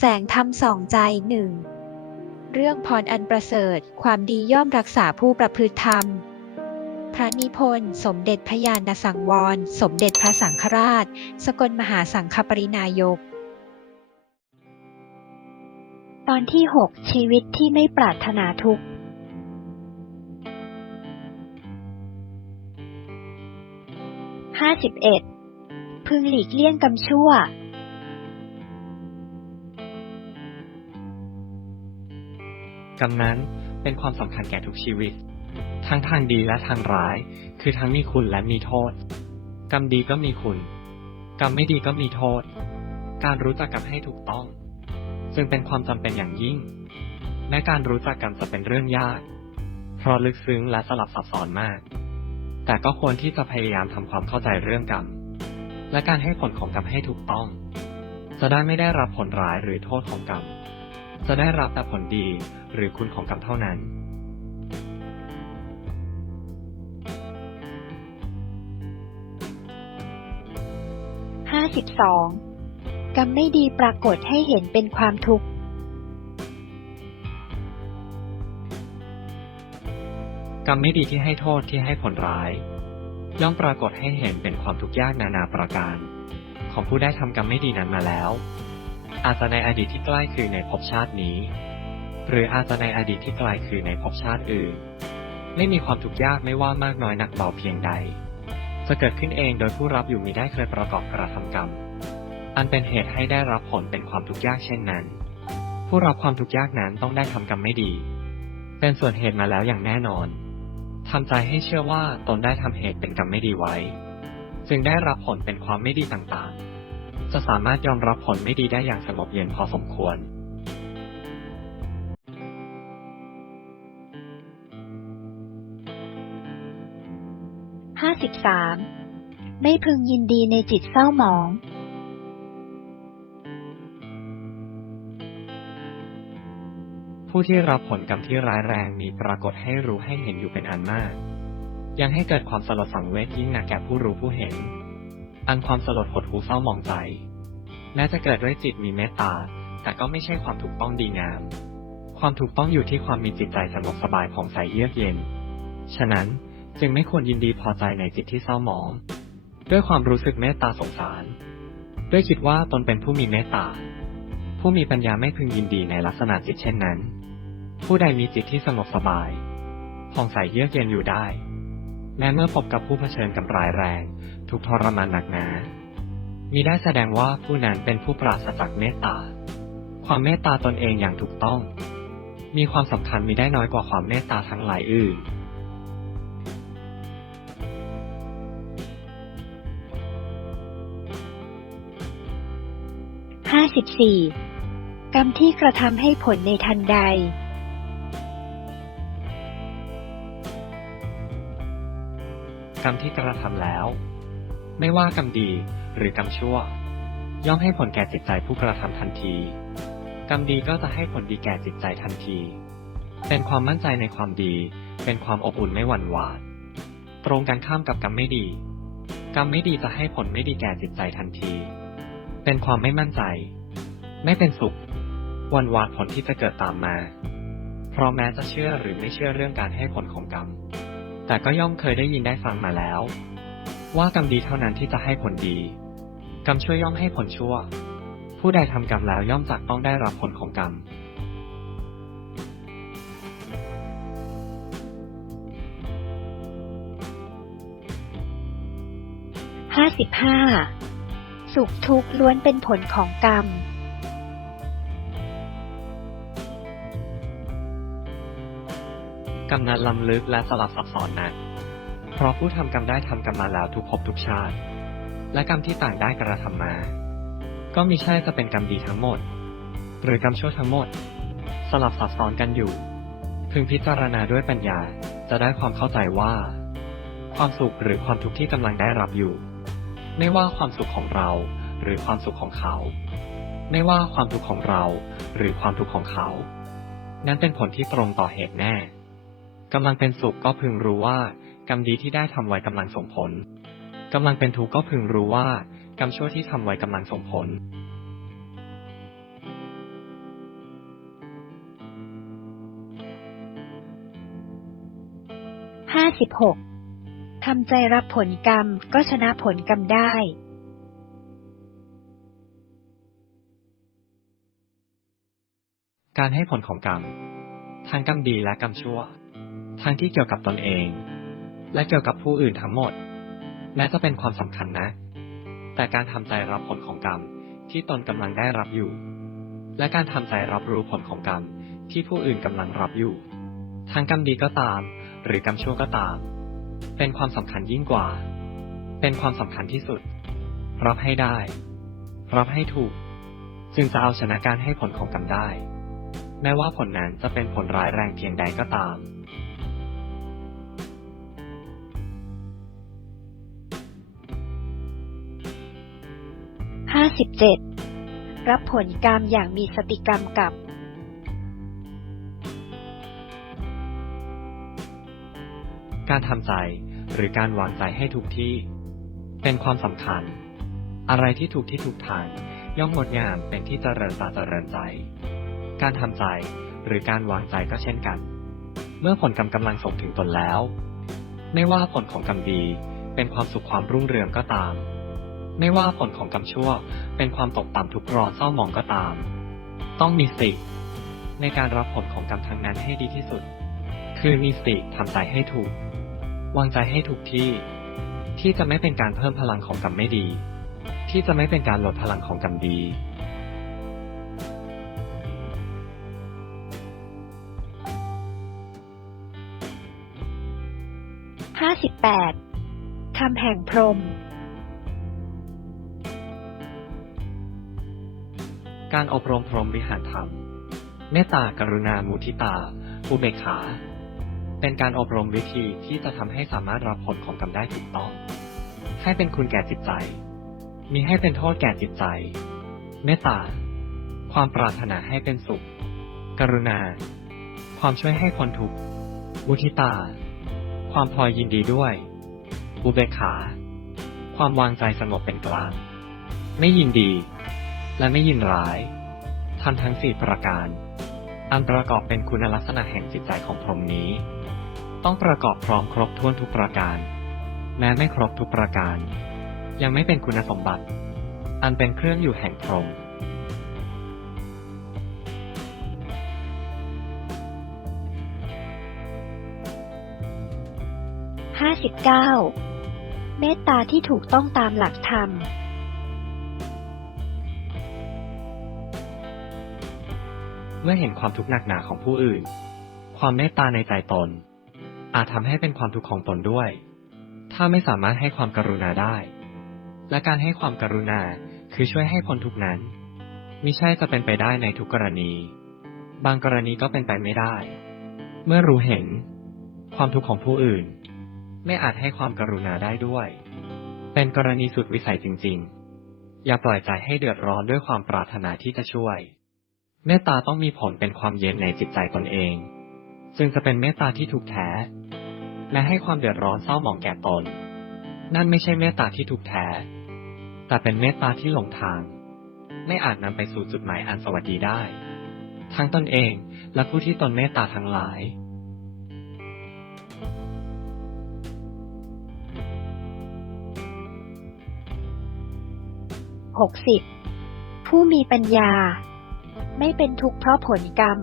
แสงธรรมส่องใจหนึ่งเรื่องพรอันประเสริฐความดีย่อมรักษาผู้ประพฤติธรรม พระนิพนธ์สมเด็จพระยาณสังวร สมเด็จพระสังฆราช สกลมหาสังฆปรินายก ตอนที่ 6 ชีวิตที่ไม่ปรารถนาทุกข์ห้าสิบเอ็ดพึงหลีกเลี่ยงกรรมชั่ว กรรมนั้นเป็นความสำคัญแก่ทุกชีวิต ทั้งทางดีและทางร้าย คือทั้งมีคุณและมีโทษ กรรมดีก็มีคุณ กรรมไม่ดีก็มีโทษ การรู้จักกรรมให้ถูกต้องจึงเป็นความจำเป็นอย่างยิ่งแม้การรู้จักกรรมจะเป็นเรื่องยาก เพราะลึกซึ้งและสลับซับซ้อนมาก แต่ก็ควรที่จะพยายามทำความเข้าใจเรื่องกรรม และการให้ผลของกรรมให้ถูกต้อง จะได้ไม่ได้รับผลร้ายหรือโทษของกรรม จะได้รับแต่ผลดีหรือคุณของกรรมเท่านั้น ห้าสิบสองกรรมไม่ดีปรากฏให้เห็นเป็นความทุกข์ กรรมไม่ดีที่ให้โทษที่ให้ผลร้าย ย่อมปรากฏให้เห็นเป็นความทุกข์ยากนานาประการ ของผู้ได้ทำกรรมไม่ดีนั้นมาแล้ว อาจจะในอดีตที่ใกล้คือในภพชาตินี้ หรืออาจจะในอดีตที่ไกลคือในภพชาติอื่น ไม่มีความทุกข์ยากไม่ว่ามากน้อยหนักเบาเพียงใด จะเกิดขึ้นเองโดยผู้รับอยู่มิได้เคยประกอบกระทำกรรม อันเป็นเหตุให้ได้รับผลเป็นความทุกข์ยากเช่นนั้น ผู้รับความทุกข์ยากนั้นต้องได้ทำกรรมไม่ดี เป็นส่วนเหตุมาแล้วอย่างแน่นอนทำใจให้เชื่อว่าตนได้ทำเหตุเป็นกรรมไม่ดีไว้ จึงได้รับผลเป็นความไม่ดีต่างๆ จะสามารถยอมรับผลไม่ดีได้อย่างสงบเย็นพอสมควรห้าสิบสามไม่พึงยินดีในจิตเศร้าหมอง ผู้ที่รับผลกรรมที่ร้ายแรงมีปรากฏให้รู้ให้เห็นอยู่เป็นอันมาก ยังให้เกิดความสลดสังเวชยิ่งหนักแก่ผู้รู้ผู้เห็น อันความสลดหดหูเศร้าหมองใจ แม้จะเกิดด้วยจิตมีเมตตา แต่ก็ไม่ใช่ความถูกต้องดีงาม ความถูกต้องอยู่ที่ความมีจิตใจสงบสบายผ่องใสเยือกเย็น ฉะนั้นจึงไม่ควรยินดีพอใจในจิตที่เศร้าหมอง ด้วยความรู้สึกเมตตาสงสาร ด้วยคิดว่าตนเป็นผู้มีเมตตา ผู้มีปัญญาไม่พึงยินดีในลักษณะจิตเช่นนั้น ผู้ใดมีจิตที่สงบสบายผ่องใสเยือกเย็นอยู่ได้แม้เมื่อพบกับผู้เผชิญกับรายแรง ทุกข์ทรมานหนักหนา มีได้แสดงว่าผู้นั้นเป็นผู้ปราศจากเมตตา ความเมตตาตนเองอย่างถูกต้อง มีความสำคัญมีได้น้อยกว่าความเมตตาทั้งหลายอื่นห้าสิบสี่กรรมที่กระทำให้ผลในทันใดกรรมที่กระทำแล้ว ไม่ว่ากรรมดีหรือกรรมชั่ว ย่อมให้ผลแก่จิตใจผู้กระทำทันที กรรมดีก็จะให้ผลดีแก่จิตใจทันที เป็นความมั่นใจในความดี เป็นความอบอุ่นไม่หวั่นหวาด ตรงกันข้ามกับกรรมไม่ดี กรรมไม่ดีจะให้ผลไม่ดีแก่จิตใจทันที เป็นความไม่มั่นใจ ไม่เป็นสุขวันวาดผลที่จะเกิดตามมา เพราะแม้จะเชื่อหรือไม่เชื่อเรื่องการให้ผลของกรรม แต่ก็ย่อมเคยได้ยินได้ฟังมาแล้ว ว่ากรรมดีเท่านั้นที่จะให้ผลดี กรรมชั่วย่อมให้ผลชั่ว ผู้ใดทำกรรมแล้วย่อมจักต้องได้รับผลของกรรมห้าสิบห้าสุขทุกข์ล้วนเป็นผลของกรรมกรรมนั้นล้ำลึกและสลับซับซ้อนนัก เพราะผู้ทำกรรมได้ทำกรรมมาแล้วทุกภพทุกชาติ และกรรมที่ต่างได้กระทำมา ก็มีใช่จะเป็นกรรมดีทั้งหมด หรือกรรมชั่วทั้งหมด สลับซับซ้อนกันอยู่ พึงพิจารณาด้วยปัญญาจะได้ความเข้าใจว่า ความสุขหรือความทุกข์ที่กำลังได้รับอยู่ ไม่ว่าความสุขของเราหรือความสุขของเขา ไม่ว่าความทุกข์ของเราหรือความทุกข์ของเขา นั้นเป็นผลที่ตรงต่อเหตุแน่กำลังเป็นสุขก็พึงรู้ว่า กรรมดีที่ได้ทำไว้กำลังส่งผลกำลังเป็นทุกข์ก็พึงรู้ว่ากรรมชั่วที่ทำไว้กำลังส่งผลห้าสิบหกทำใจรับผลกรรมก็ชนะผลกรรมได้ การให้ผลของกรรม ทางกรรมดีและกรรมชั่ว ทางที่เกี่ยวกับตนเอง และเกี่ยวกับผู้อื่นทั้งหมด แม้จะเป็นความสำคัญนะ แต่การทำใจรับผลของกรรมที่ตนกำลังได้รับอยู่ และการทำใจรับรู้ผลของกรรมที่ผู้อื่นกำลังรับอยู่ ทั้งกรรมดีก็ตาม หรือกรรมชั่วก็ตาม เป็นความสำคัญยิ่งกว่า เป็นความสำคัญที่สุด รับให้ได้ รับให้ถูก จึงจะเอาชนะการให้ผลของกรรมได้แม้ว่าผลนั้นจะเป็นผลร้ายแรงเพียงใดก็ตาม ห้าสิบเจ็ดรับผลกรรมอย่างมีสติกรรมกับ การทำใจหรือการวางใจให้ถูกที่ เป็นความสำคัญ อะไรที่ถูกที่ถูกทางย่อมงดงามเป็นที่เจริญตาเจริญใจ การทำใจหรือการวางใจก็เช่นกัน เมื่อผลกรรมกำลังส่งถึงตนแล้ว ไม่ว่าผลของกรรมดีเป็นความสุขความรุ่งเรืองก็ตาม ไม่ว่าผลของกรรมชั่ว เป็นความตกต่ำทุกข์ร้อนเศร้าหมองก็ตาม ต้องมีสติในการรับผลของกรรมทั้งนั้นให้ดีที่สุด คือมีสติทำใจให้ถูก วางใจให้ถูกที่ ที่จะไม่เป็นการเพิ่มพลังของกรรมไม่ดี ที่จะไม่เป็นการลดพลังของกรรมดีห้าสิบแปดคำแห่งพรม การอบรมพรหมวิหารธรรม เมตตากรุณามุทิตา อุเบกขา เป็นการอบรมวิธีที่จะทำให้สามารถรับผลของกรรมได้ถูกต้อง ให้เป็นคุณแก่จิตใจ มีให้เป็นโทษแก่จิตใจ เมตตา ความปรารถนาให้เป็นสุข กรุณา ความช่วยให้คนทุกข์มุทิตา ความพอยินดีด้วย อุเบกขา ความวางใจสงบเป็นกลาง ไม่ยินดี และไม่ยินร้ายทำทั้งสี่ประการ อันประกอบเป็นคุณลักษณะแห่งจิตใจของพรหมนี้ ต้องประกอบพร้อมครบถ้วนทุกประการ แม้ไม่ครบทุกประการ ยังไม่เป็นคุณสมบัติ อันเป็นเครื่องอยู่แห่งพรหมห้าสิบเก้าเมตตาที่ถูกต้องตามหลักธรรม มื่อเห็นความทุกข์หนักหนาของผู้อื่น ความเมตตาในใจตน อาจทำให้เป็นความทุกข์ของตนด้วย ถ้าไม่สามารถให้ความกรุณาได้ และการให้ความกรุณาคือช่วยให้พ้นทุกนั้นมิใช่จะเป็นไปได้ในทุกกรณี บางกรณีก็เป็นไปไม่ได้ เมื่อรู้เห็น ความทุกข์ของผู้อื่น ไม่อาจให้ความกรุณาได้ด้วย เป็นกรณีสุดวิสัยจริง ๆ อย่าปล่อยใจให้เดือดร้อนด้วยความปรารถนาที่จะช่วย เมตตาต้องมีผลเป็นความเย็นในจิตใจตนเอง จึงจะเป็นเมตตาที่ถูกแท้ และให้ความเดือดร้อนเศร้าหมองแก่ตน นั่นไม่ใช่เมตตาที่ถูกแท้ แต่เป็นเมตตาที่หลงทาง ไม่อาจนำไปสู่จุดหมายอันสวัสดีได้ ทั้งตนเองและผู้ที่ตนเมตตาทั้งหลายหกสิบผู้มีปัญญา ไม่เป็นทุกข์เพราะผลกรรม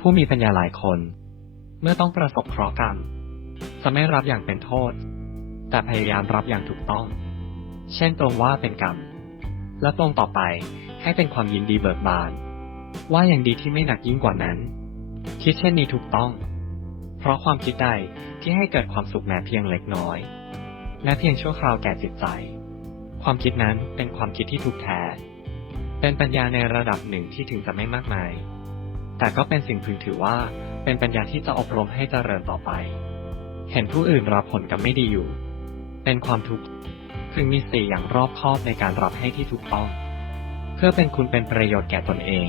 ผู้มีปัญญาหลายคน เมื่อต้องประสบเคราะห์กรรม จะไม่รับอย่างเป็นโทษ แต่พยายามรับอย่างถูกต้อง เช่นตรงว่าเป็นกรรม และตรงต่อไปให้เป็นความยินดีเบิกบาน ว่าอย่างดีที่ไม่หนักยิ่งกว่านั้น คิดเช่นนี้ถูกต้อง เพราะความคิดใดที่ให้เกิดความสุขแม้เพียงเล็กน้อย และเพียงชั่วคราวแก่จิตใจ ความคิดนั้นเป็นความคิดที่ถูกแท้ เป็นปัญญาในระดับหนึ่งที่ถึงจะไม่มากมาย แต่ก็เป็นสิ่งพึงถือว่าเป็นปัญญาที่จะอบรมให้เจริญต่อไป เห็นผู้อื่นรับผลกับไม่ดีอยู่ เป็นความทุกข์พึงมีสี่อย่างรอบคอบในการรับให้ที่ถูกต้อง เพื่อเป็นคุณเป็นประโยชน์แก่ตนเอง